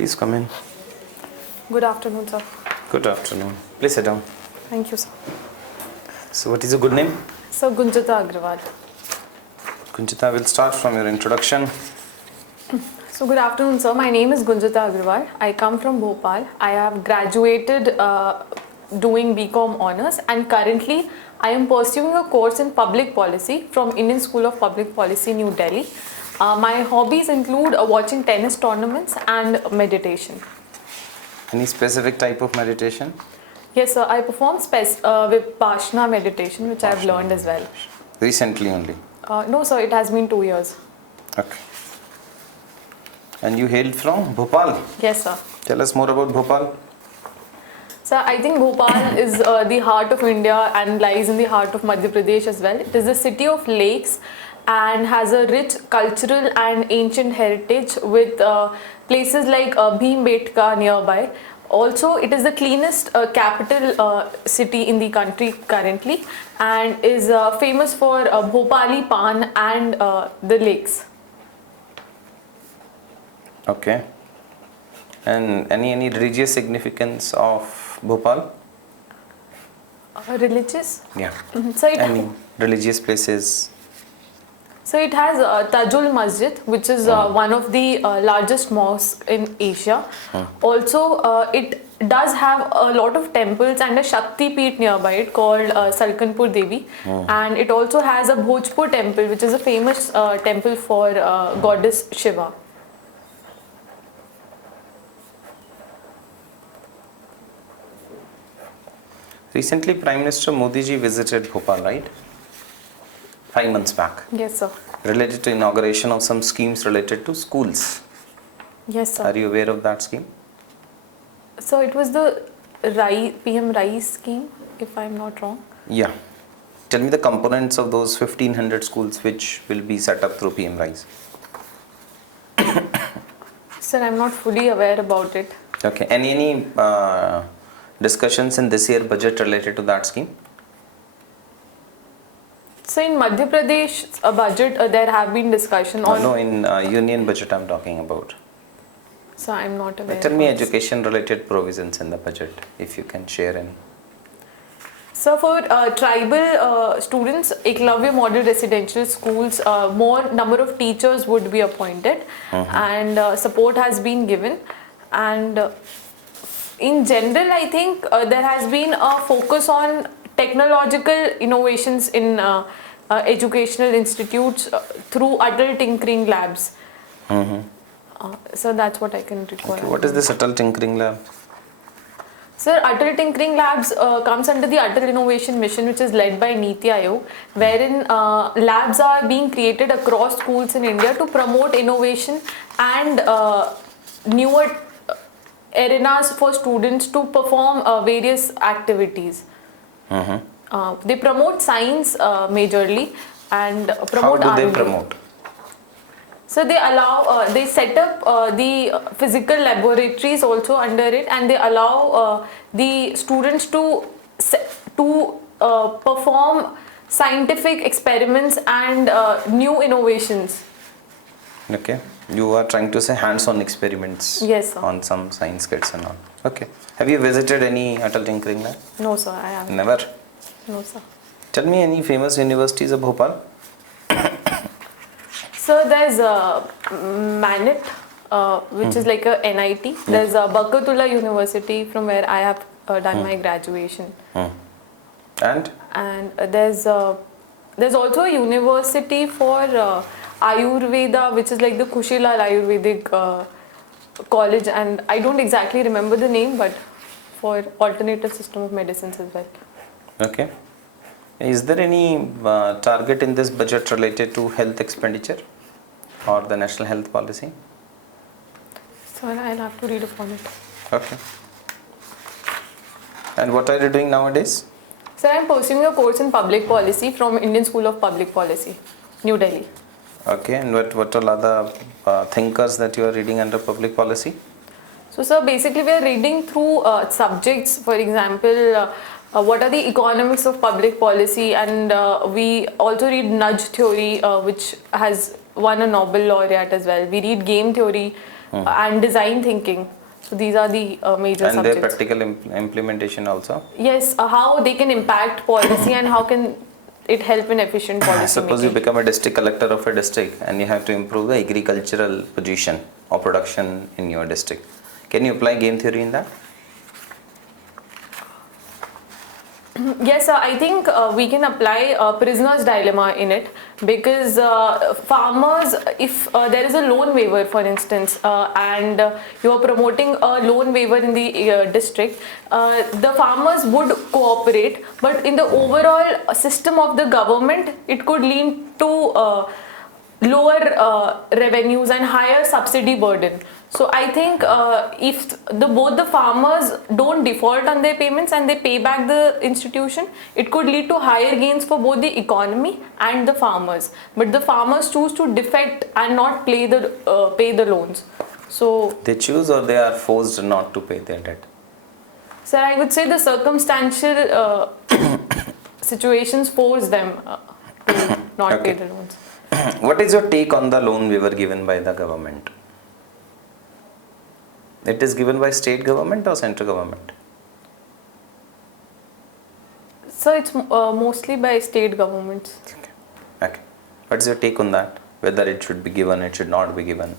Please come in. Good afternoon, sir. Good afternoon. Please sit down. Thank you, sir. So what is your good name? Sir, Gunjita Agrawal. Gunjita, we'll start from your introduction. So good afternoon, sir. My name is Gunjita Agrawal. I come from Bhopal. I have graduated doing BCom Honours, and currently I am pursuing a course in Public Policy from Indian School of Public Policy, New Delhi. My hobbies include watching tennis tournaments and meditation. Any specific type of meditation? Yes, sir. I perform Vipassana meditation, which I have learned as well. Recently only? No, sir. It has been 2 years. Okay. And you hailed from Bhopal? Yes, sir. Tell us more about Bhopal. Sir, I think Bhopal is the heart of India and lies in the heart of Madhya Pradesh as well. It is a city of lakes and has a rich cultural and ancient heritage with places like 𝐵𝐻𝐵𝐻𝐺 nearby. Also, it is the cleanest capital city in the country currently and is famous for Bhopali Pan and the lakes. Okay. And any religious significance of Bhopal? Religious? Yeah. So Any religious places? So it has Tajul Masjid, which is one of the largest mosques in Asia. Also, it does have a lot of temples and a Shakti Peeth nearby it called Salkanpur Devi. And it also has a Bhojpur temple, which is a famous temple for goddess Shiva. Recently, Prime Minister Modi ji visited Bhopal, right? 5 months back. Yes, sir. Related to inauguration of some schemes related to schools. Yes, sir. Are you aware of that scheme? So it was the PM Rise scheme, if I'm not wrong. Yeah. Tell me the components of those 1500 schools which will be set up through PM Rise. Sir, I'm not fully aware about it. Okay. Any discussions in this year budget related to that scheme? So in Madhya Pradesh budget, there have been discussion on... No, in union budget I'm talking about. So I'm not aware. Tell me education related provisions in the budget, if you can share any. So for tribal students, Eklavya Model Residential Schools, more number of teachers would be appointed and support has been given. And in general, I think there has been a focus on technological innovations in educational institutes through Atal Tinkering Labs. So that's what I can recall. Okay. What is this Atal Tinkering Lab? Sir, Atal Tinkering Labs comes under the Atal Innovation Mission, which is led by Niti Aayog, wherein labs are being created across schools in India to promote innovation and newer arenas for students to perform various activities. They promote science majorly and promote How do they R&D. promote? So they allow, they set up the physical laboratories also under it, and they allow the students to perform scientific experiments and new innovations. Okay. You are trying to say hands-on experiments. Yes, sir. On some science kits and all. Okay. Have you visited any Atal Tinkering Lab? No, sir, I haven't. Never? No, sir. Tell me any famous universities of Bhopal? So there's Manit, which is like a NIT. There's Barkatullah University, from where I have done my graduation. And there's also a university for Ayurveda, which is like the Kushilal Ayurvedic college, and I don't exactly remember the name, but for alternative system of medicines as well. Okay. Is there any target in this budget related to health expenditure or the national health policy? So I'll have to read upon it. Okay. And what are you doing nowadays? So I'm pursuing a course in public policy from Indian School of Public Policy, New Delhi. Okay. And what all other thinkers that you are reading under public policy? So sir, basically we are reading through subjects, for example, what are the economics of public policy, and we also read nudge theory, which has won a Nobel laureate as well. We read game theory, and design thinking. So these are the major And subjects. their practical implementation also. Yes, how they can impact policy and how can it help in efficient policy Suppose you making. become a district collector of a district and you have to improve the agricultural position or production in your district. Can you apply game theory in that? Yes, I think we can apply prisoner's dilemma in it, because farmers, if there is a loan waiver, for instance, and you are promoting a loan waiver in the district, the farmers would cooperate, but in the overall system of the government, it could lead to lower revenues and higher subsidy burden. So I think if both the farmers don't default on their payments and they pay back the institution, it could lead to higher gains for both the economy and the farmers. But the farmers choose to defect and not pay the loans. So They choose or they are forced not to pay their debt? sir, I would say the circumstantial situations force them to not pay the loans. What is your take on the loan waiver given by the government? It is given by state government or central government? So it's mostly by state governments. Okay. What is your take on that? Whether it should be given, it should not be given?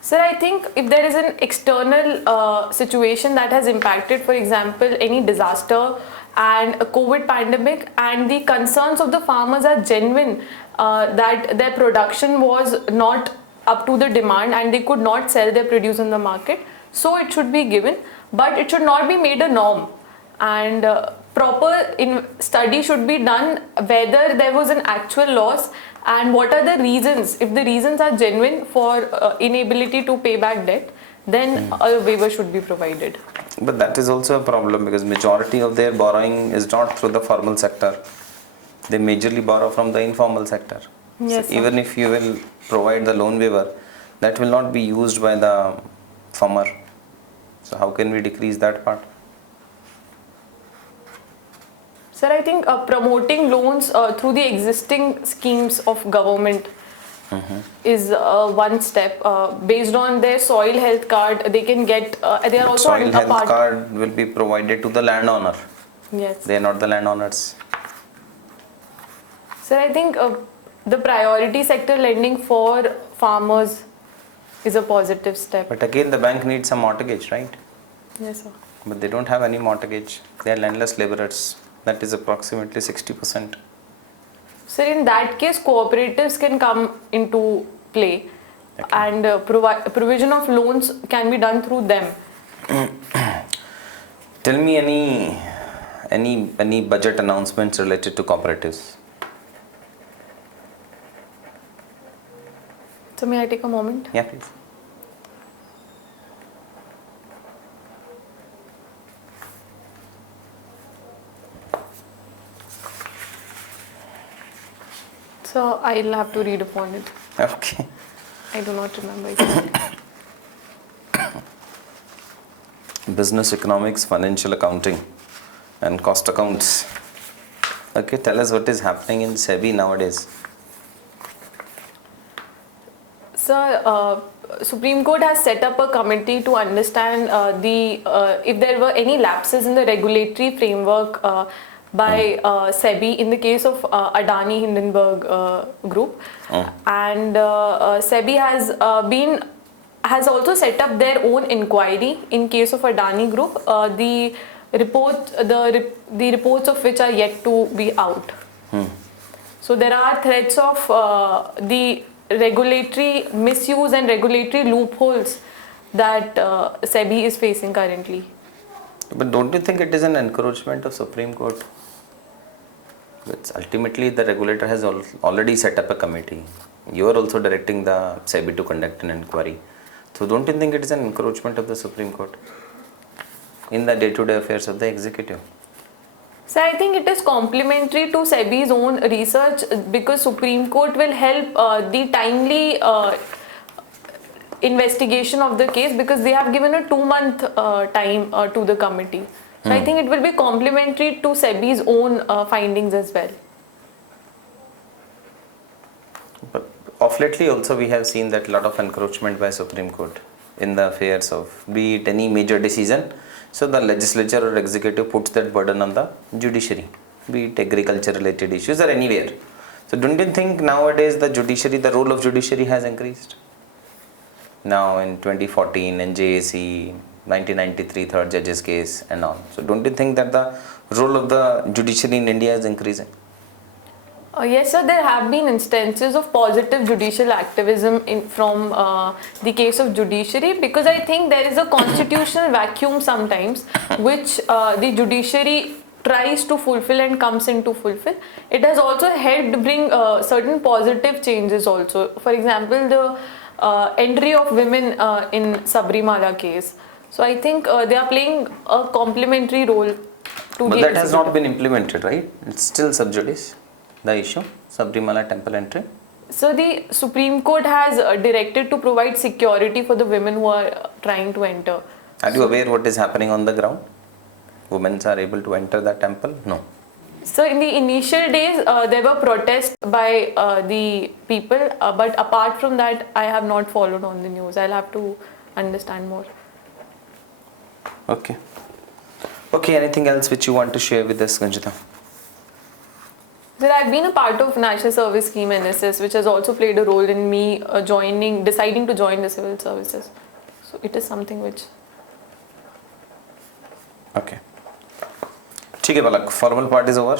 Sir, I think if there is an external situation that has impacted, for example, any disaster and a COVID pandemic, and the concerns of the farmers are genuine, that their production was not up to the demand and they could not sell their produce in the market, so it should be given, but it should not be made a norm. And proper study should be done whether there was an actual loss and what are the reasons. If the reasons are genuine for inability to pay back debt, then a waiver should be provided. But that is also a problem, because majority of their borrowing is not through the formal sector. They majorly borrow from the informal sector. Yes, So even if you will provide the loan waiver, that will not be used by the farmer. So how can we decrease that part? Sir, I think promoting loans through the existing schemes of government is one step. Based on their soil health card, they can get. They are also Soil a health part. card will be provided to the landowner. Yes. They are not the landowners. Sir, I think the priority sector lending for farmers is a positive step. But again, the bank needs some mortgage, right? Yes, sir. But they don't have any mortgage. They are landless laborers. That is approximately 60%. So in that case, cooperatives can come into play, Okay. and provision of loans can be done through them. Tell me any budget announcements related to cooperatives. So may I take a moment? Yeah, please. So I'll have to read upon it. Okay. I do not remember exactly. Business economics, financial accounting, and cost accounts. Okay, tell us what is happening in SEBI nowadays. Sir, Supreme Court has set up a committee to understand if there were any lapses in the regulatory framework by SEBI in the case of Adani Hindenburg Group, and SEBI has also set up their own inquiry in case of Adani Group. The reports of which are yet to be out. So there are threats of the regulatory misuse and regulatory loopholes that SEBI is facing currently. But don't you think it is an encouragement of Supreme Court? But ultimately, the regulator has already set up a committee. You are also directing the SEBI to conduct an inquiry. So don't you think it is an encroachment of the Supreme Court in the day-to-day affairs of the executive? So I think it is complementary to SEBI's own research, because Supreme Court will help the timely investigation of the case, because they have given a 2-month time to the committee. So I think it will be complementary to SEBI's own findings as well. But of lately also we have seen that lot of encroachment by Supreme Court in the affairs of be it any major decision. So the legislature or executive puts that burden on the judiciary, be it agriculture related issues or anywhere. So don't you think nowadays the judiciary, the role of judiciary has increased? Now in 2014 in JSE, 1993 third judge's case and all. So don't you think that the role of the judiciary in India is increasing? Yes, sir. There have been instances of positive judicial activism from the case of judiciary, because I think there is a constitutional vacuum sometimes which the judiciary tries to fulfill and comes in to fulfill. It has also helped bring certain positive changes also. For example, the entry of women in Sabrimala case. So I think they are playing a complementary role to But the that has not executive. been implemented, right? It's still sub judice, the issue, Sabrimala temple entry. So the Supreme Court has directed to provide security for the women who are trying to enter. Are you aware what is happening on the ground? Women are able to enter the temple? No. So in the initial days, there were protests by the people, but apart from that, I have not followed on the news. I'll have to understand more. Okay. Okay, anything else which you want to share with us, Gunjita? Sir, I've been a part of National Service Scheme NSS, which has also played a role in me deciding to join the civil services. So it is something which. Okay. ठीक है बालक, formal part is over.